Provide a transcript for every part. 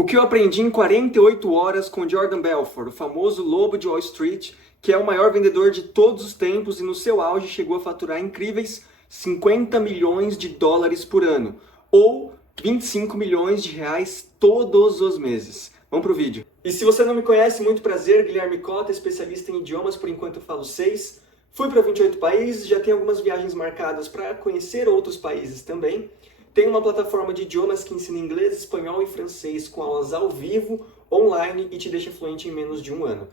O que eu aprendi em 48 horas com Jordan Belfort, o famoso lobo de Wall Street, que é o maior vendedor de todos os tempos e no seu auge chegou a faturar incríveis 50 milhões de dólares por ano, ou 25 milhões de reais todos os meses. Vamos pro vídeo. E se você não me conhece, muito prazer, Guilherme Cota, especialista em idiomas, por enquanto eu falo 6. Fui para 28 países, já tenho algumas viagens marcadas para conhecer outros países também. Tenho uma plataforma de idiomas que ensina inglês, espanhol e francês com aulas ao vivo, online e te deixa fluente em menos de um ano.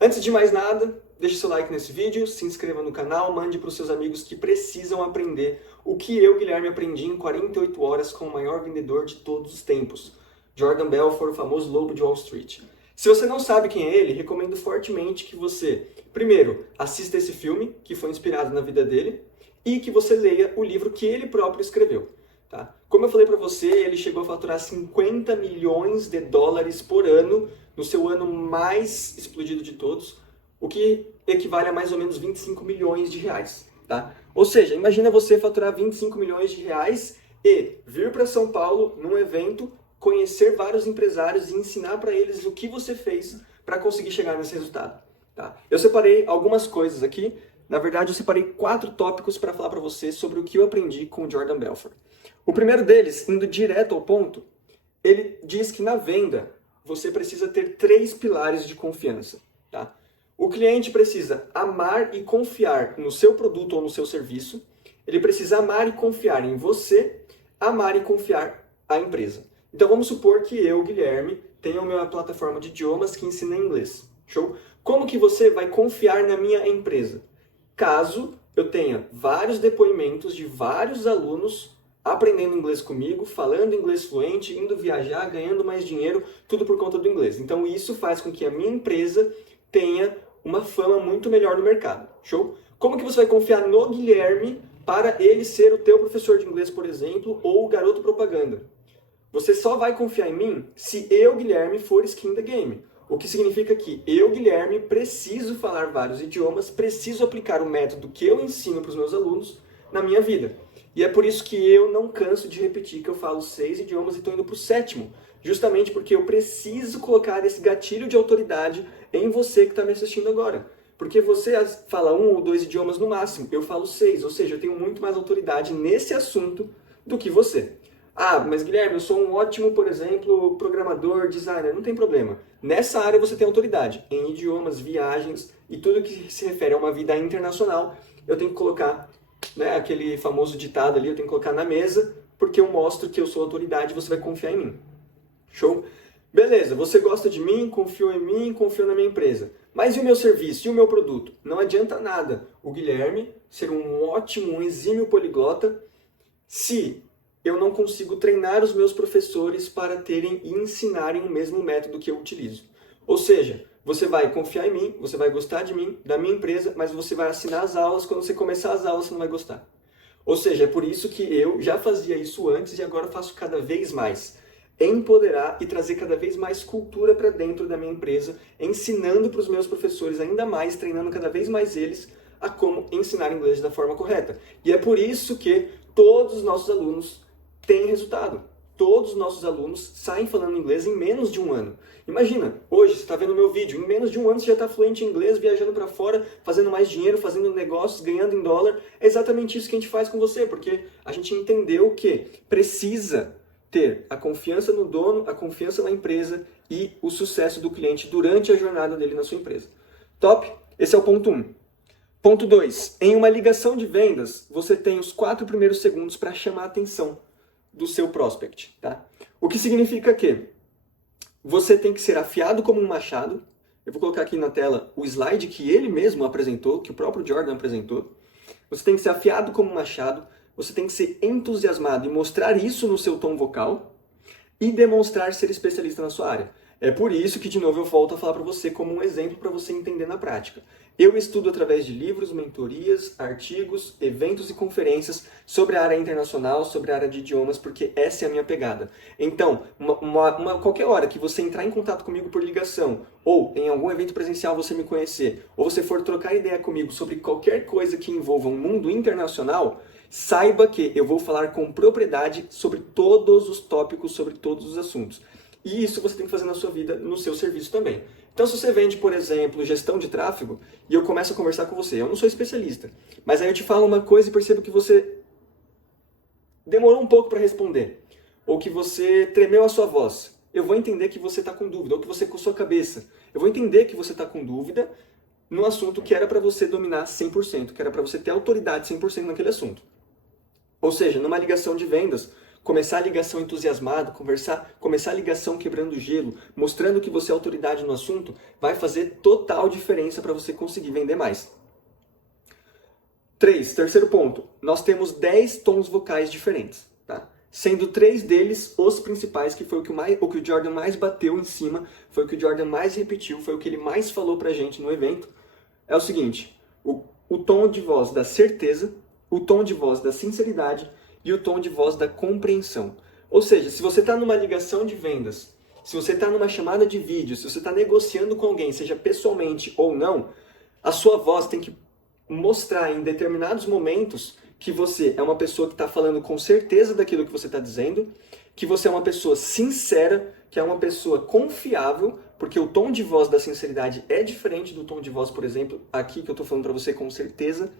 Antes de mais nada, deixe seu like nesse vídeo, se inscreva no canal, mande para os seus amigos que precisam aprender o que eu, Guilherme, aprendi em 48 horas com o maior vendedor de todos os tempos, Jordan Belfort, o famoso lobo de Wall Street. Se você não sabe quem é ele, recomendo fortemente que você, primeiro, assista esse filme, que foi inspirado na vida dele, e que você leia o livro que ele próprio escreveu. Tá? Como eu falei para você, ele chegou a faturar 50 milhões de dólares por ano, no seu ano mais explodido de todos, o que equivale a mais ou menos 25 milhões de reais. Tá? Ou seja, imagina você faturar 25 milhões de reais e vir para São Paulo num evento, conhecer vários empresários e ensinar para eles o que você fez para conseguir chegar nesse resultado. Tá? Eu separei algumas coisas aqui. Na verdade, eu separei 4 tópicos para falar para você sobre o que eu aprendi com o Jordan Belfort. O primeiro deles, indo direto ao ponto, ele diz que na venda você precisa ter 3 pilares de confiança. Tá? O cliente precisa amar e confiar no seu produto ou no seu serviço. Ele precisa amar e confiar em você, amar e confiar a empresa. Então vamos supor que eu, Guilherme, tenha uma plataforma de idiomas que ensina inglês. Show? Como que você vai confiar na minha empresa? Caso eu tenha vários depoimentos de vários alunos aprendendo inglês comigo, falando inglês fluente, indo viajar, ganhando mais dinheiro, tudo por conta do inglês. Então isso faz com que a minha empresa tenha uma fama muito melhor no mercado. Show? Como que você vai confiar no Guilherme para ele ser o teu professor de inglês, por exemplo, ou o garoto propaganda? Você só vai confiar em mim se eu, Guilherme, for skin the game. O que significa que eu, Guilherme, preciso falar vários idiomas, preciso aplicar o método que eu ensino para os meus alunos na minha vida. E é por isso que eu não canso de repetir que eu falo 6 idiomas e estou indo para o 7º. Justamente porque eu preciso colocar esse gatilho de autoridade em você que está me assistindo agora. Porque você fala 1 ou 2 idiomas no máximo, eu falo 6. Ou seja, eu tenho muito mais autoridade nesse assunto do que você. Ah, mas Guilherme, eu sou um ótimo, por exemplo, programador, designer. Não tem problema. Nessa área você tem autoridade. Em idiomas, viagens e tudo que se refere a uma vida internacional, eu tenho que colocar, né, aquele famoso ditado ali, eu tenho que colocar na mesa, porque eu mostro que eu sou autoridade e você vai confiar em mim. Show? Beleza, você gosta de mim, confiou em mim, confiou na minha empresa. Mas e o meu serviço, e o meu produto? Não adianta nada o Guilherme ser um ótimo, um exímio poliglota, se eu não consigo treinar os meus professores para terem e ensinarem o mesmo método que eu utilizo. Ou seja, você vai confiar em mim, você vai gostar de mim, da minha empresa, mas você vai assinar as aulas, quando você começar as aulas você não vai gostar. Ou seja, é por isso que eu já fazia isso antes e agora faço cada vez mais. Empoderar e trazer cada vez mais cultura para dentro da minha empresa, ensinando para os meus professores ainda mais, treinando cada vez mais eles a como ensinar inglês da forma correta. E é por isso que todos os nossos alunos têm resultado. Todos os nossos alunos saem falando inglês em menos de um ano. Imagina, hoje você está vendo o meu vídeo, em menos de um ano você já está fluente em inglês, viajando para fora, fazendo mais dinheiro, fazendo negócios, ganhando em dólar. É exatamente isso que a gente faz com você, porque a gente entendeu que precisa ter a confiança no dono, a confiança na empresa e o sucesso do cliente durante a jornada dele na sua empresa. Top? Esse é o ponto 1. Ponto 2. Em uma ligação de vendas, você tem os 4 primeiros segundos para chamar a atenção do seu prospect. Tá? O que significa que você tem que ser afiado como um machado. Eu vou colocar aqui na tela o slide que ele mesmo apresentou, que o próprio Jordan apresentou. Você tem que ser afiado como um machado, você tem que ser entusiasmado e mostrar isso no seu tom vocal e demonstrar ser especialista na sua área. É por isso que, de novo, eu volto a falar para você como um exemplo para você entender na prática. Eu estudo através de livros, mentorias, artigos, eventos e conferências sobre a área internacional, sobre a área de idiomas, porque essa é a minha pegada. Então, qualquer hora que você entrar em contato comigo por ligação, ou em algum evento presencial você me conhecer, ou você for trocar ideia comigo sobre qualquer coisa que envolva um mundo internacional, saiba que eu vou falar com propriedade sobre todos os tópicos, sobre todos os assuntos. E isso você tem que fazer na sua vida, no seu serviço também. Então, se você vende, por exemplo, gestão de tráfego, e eu começo a conversar com você, eu não sou especialista, mas aí eu te falo uma coisa e percebo que você demorou um pouco para responder, ou que você tremeu a sua voz. Eu vou entender que você está com dúvida, ou que você coçou a cabeça. Eu vou entender que você está com dúvida no assunto que era para você dominar 100%, que era para você ter autoridade 100% naquele assunto. Ou seja, numa ligação de vendas, começar a ligação entusiasmado, começar a ligação quebrando gelo, mostrando que você é autoridade no assunto, vai fazer total diferença para você conseguir vender mais. Terceiro ponto, nós temos 10 tons vocais diferentes, tá? Sendo 3 deles os principais, que foi o que o Jordan mais bateu em cima, foi o que o Jordan mais repetiu, foi o que ele mais falou pra gente no evento. É o seguinte, o tom de voz da certeza, o tom de voz da sinceridade e o tom de voz da compreensão. Ou seja, se você está numa ligação de vendas, se você está numa chamada de vídeo, se você está negociando com alguém, seja pessoalmente ou não, a sua voz tem que mostrar em determinados momentos que você é uma pessoa que está falando com certeza daquilo que você está dizendo, que você é uma pessoa sincera, que é uma pessoa confiável, porque o tom de voz da sinceridade é diferente do tom de voz, por exemplo, aqui que eu estou falando para você com certeza.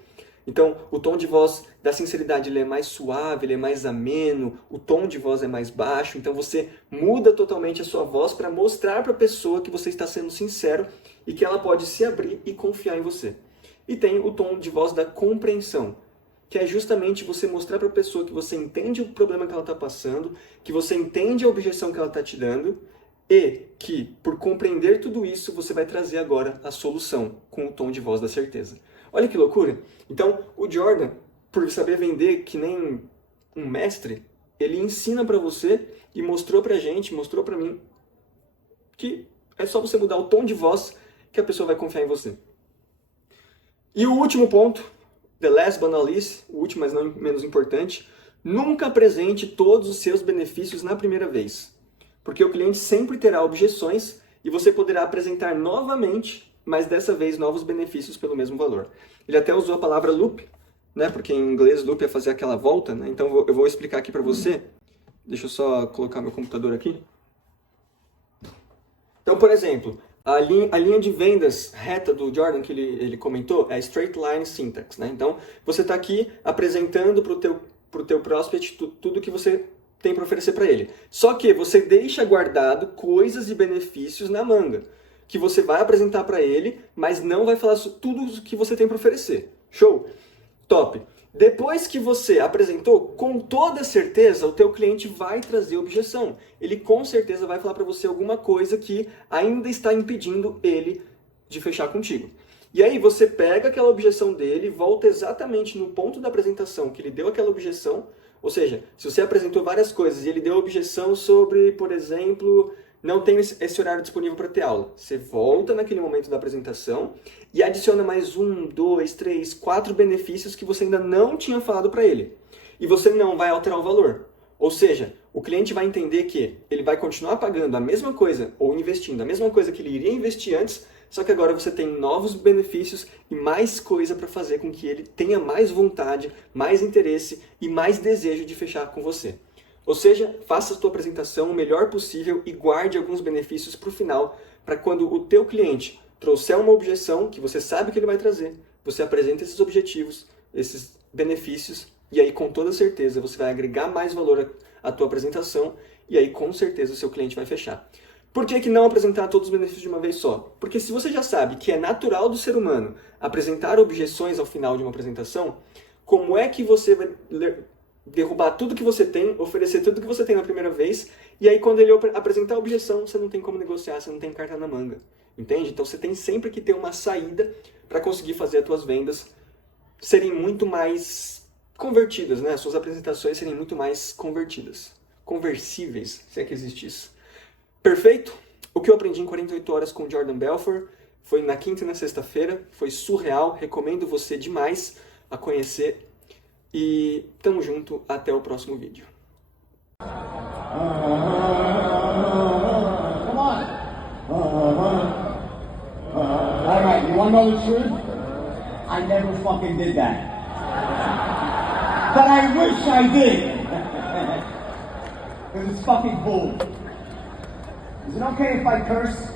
Então, o tom de voz da sinceridade ele é mais suave, ele é mais ameno, o tom de voz é mais baixo, então você muda totalmente a sua voz para mostrar para a pessoa que você está sendo sincero e que ela pode se abrir e confiar em você. E tem o tom de voz da compreensão, que é justamente você mostrar para a pessoa que você entende o problema que ela está passando, que você entende a objeção que ela está te dando e que, por compreender tudo isso, você vai trazer agora a solução com o tom de voz da certeza. Olha que loucura! Então, o Jordan, por saber vender que nem um mestre, ele ensina para você e mostrou pra gente, mostrou pra mim, que é só você mudar o tom de voz que a pessoa vai confiar em você. E o último ponto, the last but not least, o último, mas não menos importante, nunca apresente todos os seus benefícios na primeira vez. Porque o cliente sempre terá objeções e você poderá apresentar novamente, mas dessa vez novos benefícios pelo mesmo valor. Ele até usou a palavra loop, né? Porque em inglês loop é fazer aquela volta, né? Então eu vou explicar aqui para você. Deixa eu só colocar meu computador aqui. Então, por exemplo, a linha de vendas reta do Jordan que ele comentou é Straight Line Syntax, né? Então, você está aqui apresentando para o teu prospect tudo que você tem para oferecer para ele. Só que você deixa guardado coisas e benefícios na manga, que você vai apresentar para ele, mas não vai falar tudo o que você tem para oferecer. Show? Top! Depois que você apresentou, com toda certeza, o teu cliente vai trazer objeção. Ele com certeza vai falar para você alguma coisa que ainda está impedindo ele de fechar contigo. E aí você pega aquela objeção dele, volta exatamente no ponto da apresentação que ele deu aquela objeção. Ou seja, se você apresentou várias coisas e ele deu objeção sobre, por exemplo, não tenho esse horário disponível para ter aula. Você volta naquele momento da apresentação e adiciona mais 1, 2, 3, 4 benefícios que você ainda não tinha falado para ele. E você não vai alterar o valor. Ou seja, o cliente vai entender que ele vai continuar pagando a mesma coisa ou investindo a mesma coisa que ele iria investir antes, só que agora você tem novos benefícios e mais coisa para fazer com que ele tenha mais vontade, mais interesse e mais desejo de fechar com você. Ou seja, faça a sua apresentação o melhor possível e guarde alguns benefícios para o final, para quando o teu cliente trouxer uma objeção que você sabe que ele vai trazer, você apresenta esses objetivos, esses benefícios, e aí com toda certeza você vai agregar mais valor à tua apresentação e aí com certeza o seu cliente vai fechar. Por que não apresentar todos os benefícios de uma vez só? Porque se você já sabe que é natural do ser humano apresentar objeções ao final de uma apresentação, como é que você vai derrubar tudo que você tem, oferecer tudo que você tem na primeira vez, e aí quando ele apresentar a objeção, você não tem como negociar, você não tem carta na manga, entende? Então você tem sempre que ter uma saída para conseguir fazer as tuas vendas serem muito mais convertidas, né? As suas apresentações serem muito mais conversíveis, se é que existe isso. Perfeito? O que eu aprendi em 48 horas com Jordan Belfort foi na quinta e na sexta-feira, foi surreal, recomendo você demais a conhecer. E tamo junto, até o próximo vídeo. Come on. All right, you want to know the truth? I never fucking did that. But I wish I did. Because it's fucking bull. Is it okay if I curse?